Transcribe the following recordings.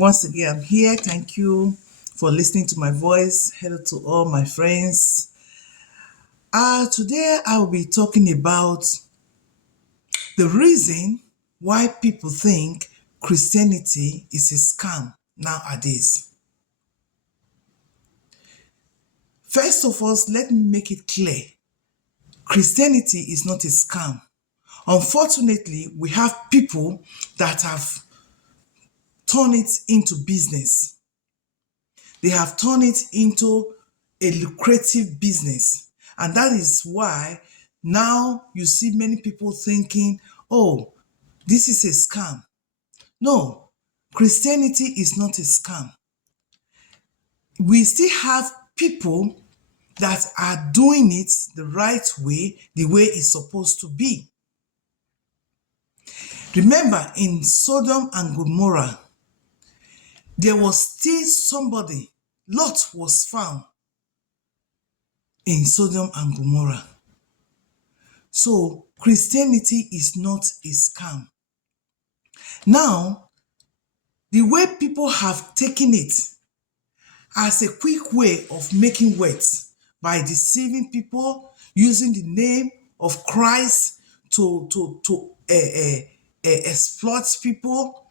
Once again, I'm here. Thank you for listening to my voice. Hello to all my friends. Today I will be talking about the reason why people think Christianity is a scam nowadays. First of all, let me make it clear. Christianity is not a scam. Unfortunately, we have people that have turned it into business. They have turned it into a lucrative business. And that is why now you see many people thinking, oh, this is a scam. No, Christianity is not a scam. We still have people that are doing it the right way, the way it's supposed to be. Remember, in Sodom and Gomorrah, there was still somebody, Lot was found in Sodom and Gomorrah. So Christianity is not a scam. Now, the way people have taken it as a quick way of making wealth by deceiving people, using the name of Christ to exploit people,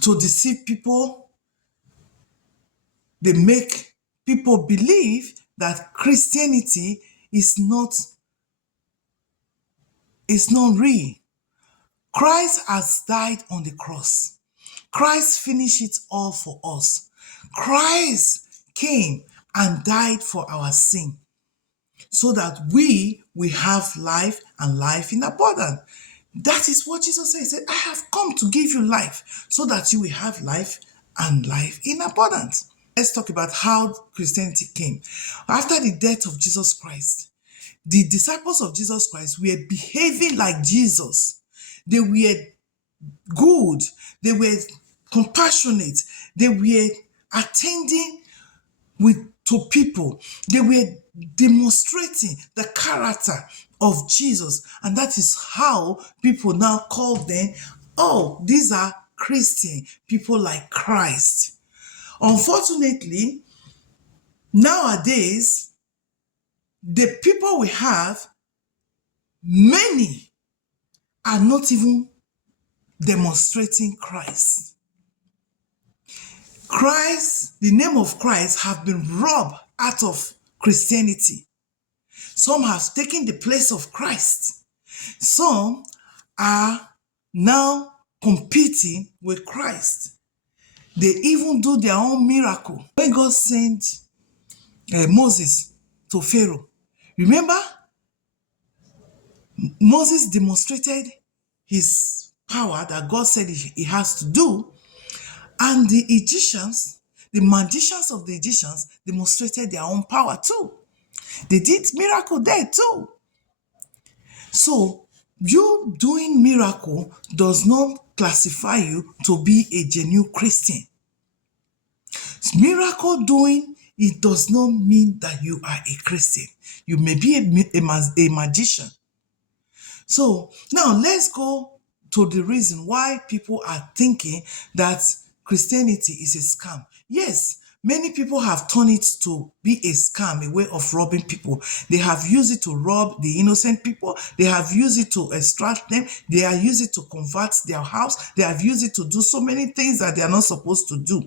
to deceive people, they make people believe that Christianity is not real. Christ has died on the cross. Christ finished it all for us. Christ came and died for our sin so that we will have life and life in abundance. That is what Jesus said. He said, I have come to give you life so that you will have life and life in abundance. Let's talk about how Christianity came. After the death of Jesus Christ, the disciples of Jesus Christ were behaving like Jesus. They were good. They were compassionate. They were attending to people. They were demonstrating the character of Jesus. And that is how people now call them, oh, these are Christian people like Christ. Unfortunately, nowadays, the people we have, many are not even demonstrating Christ. Christ, the name of Christ, have been robbed out of Christianity. Some have taken the place of Christ. Some are now competing with Christ. They even do their own miracle. When God sent Moses to Pharaoh, remember, Moses demonstrated his power that God said he has to do, and the Egyptians, the magicians of the Egyptians, demonstrated their own power too. They did miracle there too. So you doing miracle does not classify you to be a genuine Christian. Miracle doing, it does not mean that you are a Christian. You may be a magician. So now let's go to the reason why people are thinking that Christianity is a scam. Yes, many people have turned it to be a scam, a way of robbing people. They have used it to rob the innocent people. They have used it to extract them. They have used it to convert their house. They have used it to do so many things that they are not supposed to do.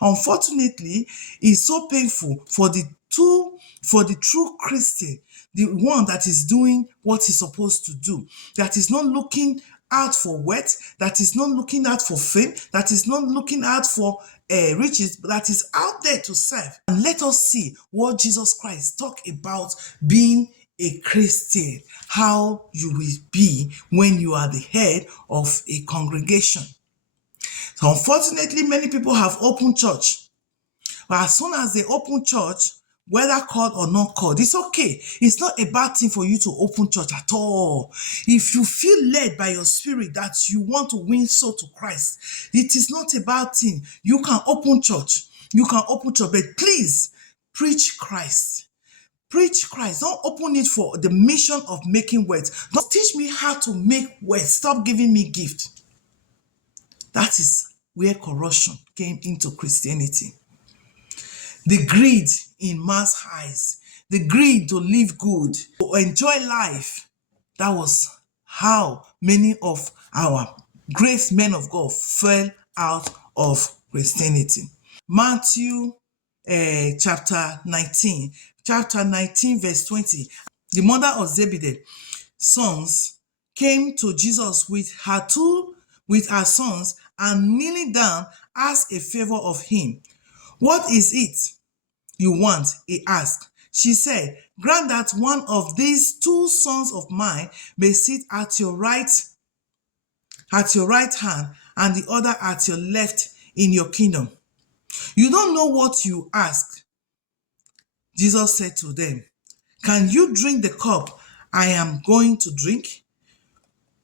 Unfortunately, it's so painful for the true Christian, the one that is doing what he's supposed to do, that is not looking out for wealth, that is not looking out for fame, that is not looking out for riches, but that is out there to serve. And let us see what Jesus Christ talked about being a Christian, how you will be when you are the head of a congregation. So unfortunately, many people have opened church. But as soon as they open church, whether called or not called, it's okay. It's not a bad thing for you to open church at all. If you feel led by your spirit that you want to win soul to Christ, it is not a bad thing. You can open church. You can open church, but please preach Christ. Preach Christ. Don't open it for the mission of making wealth. Don't teach me how to make wealth. Stop giving me gift. That is where corruption came into Christianity. The greed in man's eyes, the greed to live good, to enjoy life. That was how many of our great men of God fell out of Christianity. Matthew chapter 19, verse 20. The mother of Zebedee sons came to Jesus with her sons, and kneeling down asked a favor of him. What is it you want? He asked. She said, grant that one of these two sons of mine may sit at your right hand and the other at your left in your kingdom. You don't know what you ask. Jesus said to them, can you drink the cup I am going to drink?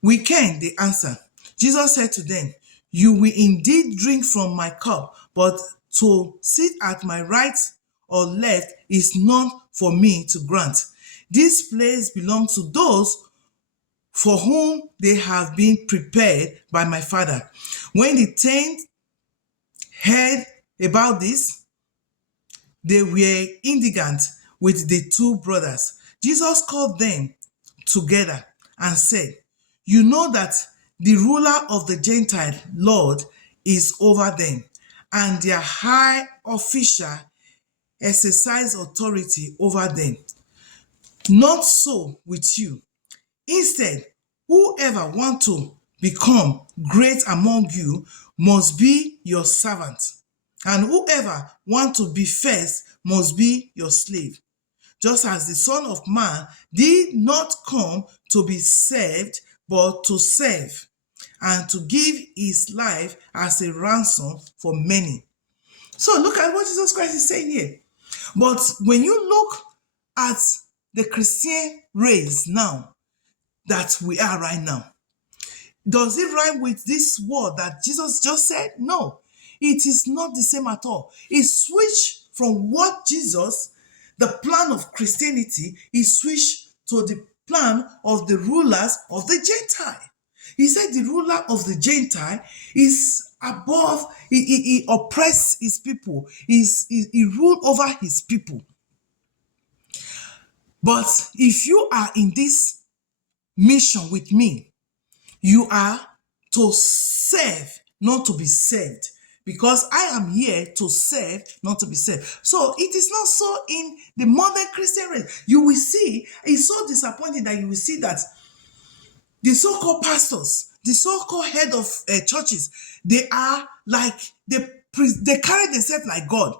We can, they answered. Jesus said to them, you will indeed drink from my cup, but to sit at my right or left is not for me to grant. This place belongs to those for whom they have been prepared by my Father. When the 10 heard about this, they were indignant with the two brothers. Jesus called them together and said, you know that the ruler of the Gentile Lord is over them, and their high official exercise authority over them. Not so with you. Instead, whoever wants to become great among you must be your servant, and whoever wants to be first must be your slave. Just as the Son of Man did not come to be served, but to serve, and to give his life as a ransom for many. So look at what Jesus Christ is saying here. But when you look at the Christian race now that we are right now, does it rhyme with this word that Jesus just said? No, it is not the same at all. It switched from what Jesus, the plan of Christianity, is switched to the plan of the rulers of the Gentile. He said the ruler of the Gentile is above, he oppresses his people, he ruled over his people. But if you are in this mission with me, you are to serve, not to be served. Because I am here to serve, not to be served. So it is not so in the modern Christian race. You will see, it's so disappointing that you will see that the so-called pastors, the so-called head of churches, they are like, they carry themselves like God.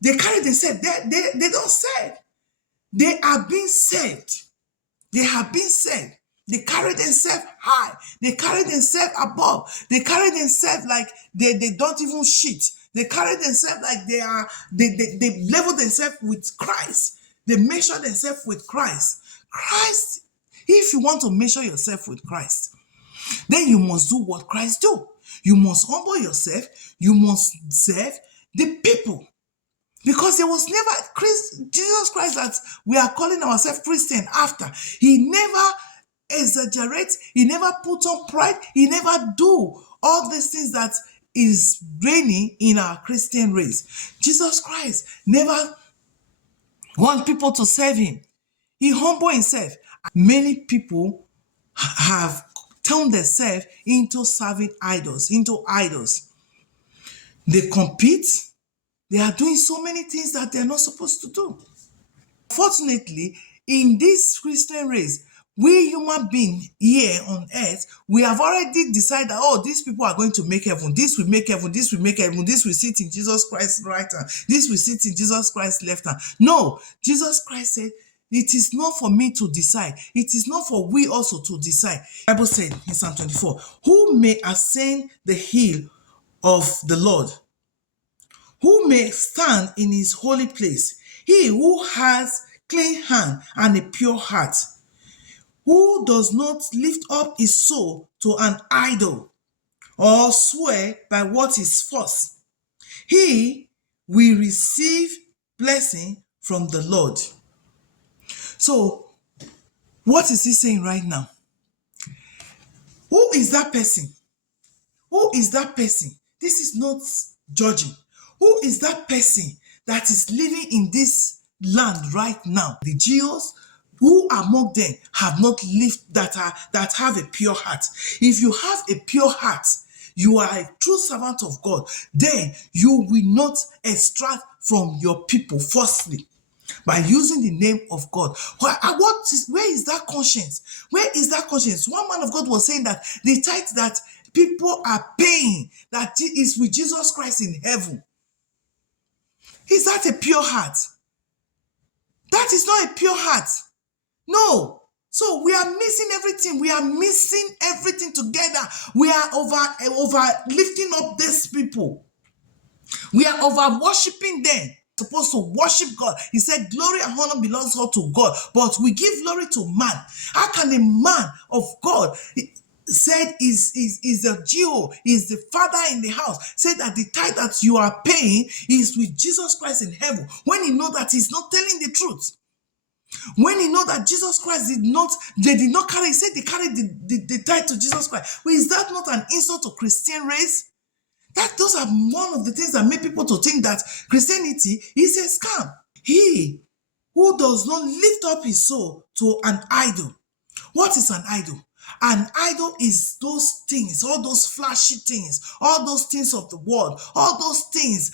They carry themselves, they don't serve. They are being saved. They have been saved. They carry themselves high. They carry themselves above. They carry themselves like they don't even shit. They carry themselves like they level themselves with Christ. They measure themselves with Christ. Christ, if you want to measure yourself with Christ, then you must do what Christ do. You must humble yourself. You must serve the people. Because there was never Jesus Christ that we are calling ourselves Christian after. He never exaggerates. He never put on pride. He never do all these things that is reigning in our Christian race. Jesus Christ never want people to serve him. He humbled himself. Many people have turned themselves into serving idols, into idols. They compete. They are doing so many things that they're not supposed to do. Fortunately, in this Christian race, we human beings here on earth, we have already decided that, oh, these people are going to make heaven. This will make heaven. This will make heaven. This will sit in Jesus Christ's right hand. This will sit in Jesus Christ's left hand. No, Jesus Christ said, it is not for me to decide. It is not for we also to decide. The Bible said in Psalm 24, who may ascend the hill of the Lord? Who may stand in his holy place? He who has clean hand and a pure heart, who does not lift up his soul to an idol or swear by what is false. He will receive blessing from the Lord. So, what is he saying right now? Who is that person? Who is that person? This is not judging. Who is that person that is living in this land right now? The Jews, who among them have not lived, that have a pure heart? If you have a pure heart, you are a true servant of God, then you will not extract from your people falsely by using the name of God. Where is that conscience? Where is that conscience? One man of God was saying that the tithe that people are paying, that is with Jesus Christ in heaven. Is that a pure heart? That is not a pure heart. No. So we are missing everything. We are missing everything together. We are over lifting up these people. We are over worshiping them. Supposed to worship God. He said glory and honor belongs all to God, but we give glory to man. How can a man of God said is a Jew, is the father in the house, said that the tithe that you are paying is with Jesus Christ in heaven, when he know that he's not telling the truth? When he know that Jesus Christ they did not carry, he said they carried the tithe to Jesus Christ. Well, is that not an insult to Christian race? Those are one of the things that make people to think that Christianity is a scam. He who does not lift up his soul to an idol. What is an idol? An idol is those things, all those flashy things, all those things of the world, all those things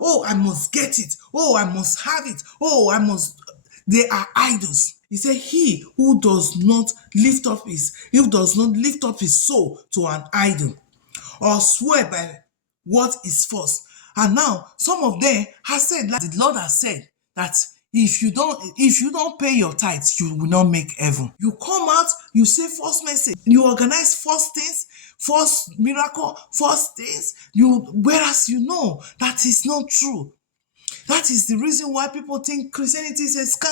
oh, I must get it. Oh, I must have it. Oh, I must. They are idols. He said, he who does not lift up his soul to an idol, or swear by what is false. And now some of them have said, like the Lord has said, that if you don't pay your tithes, you will not make heaven. You come out, you say false message, you organize false things, false miracle, false things, whereas you know that is not true. That is the reason why people think Christianity is a scam.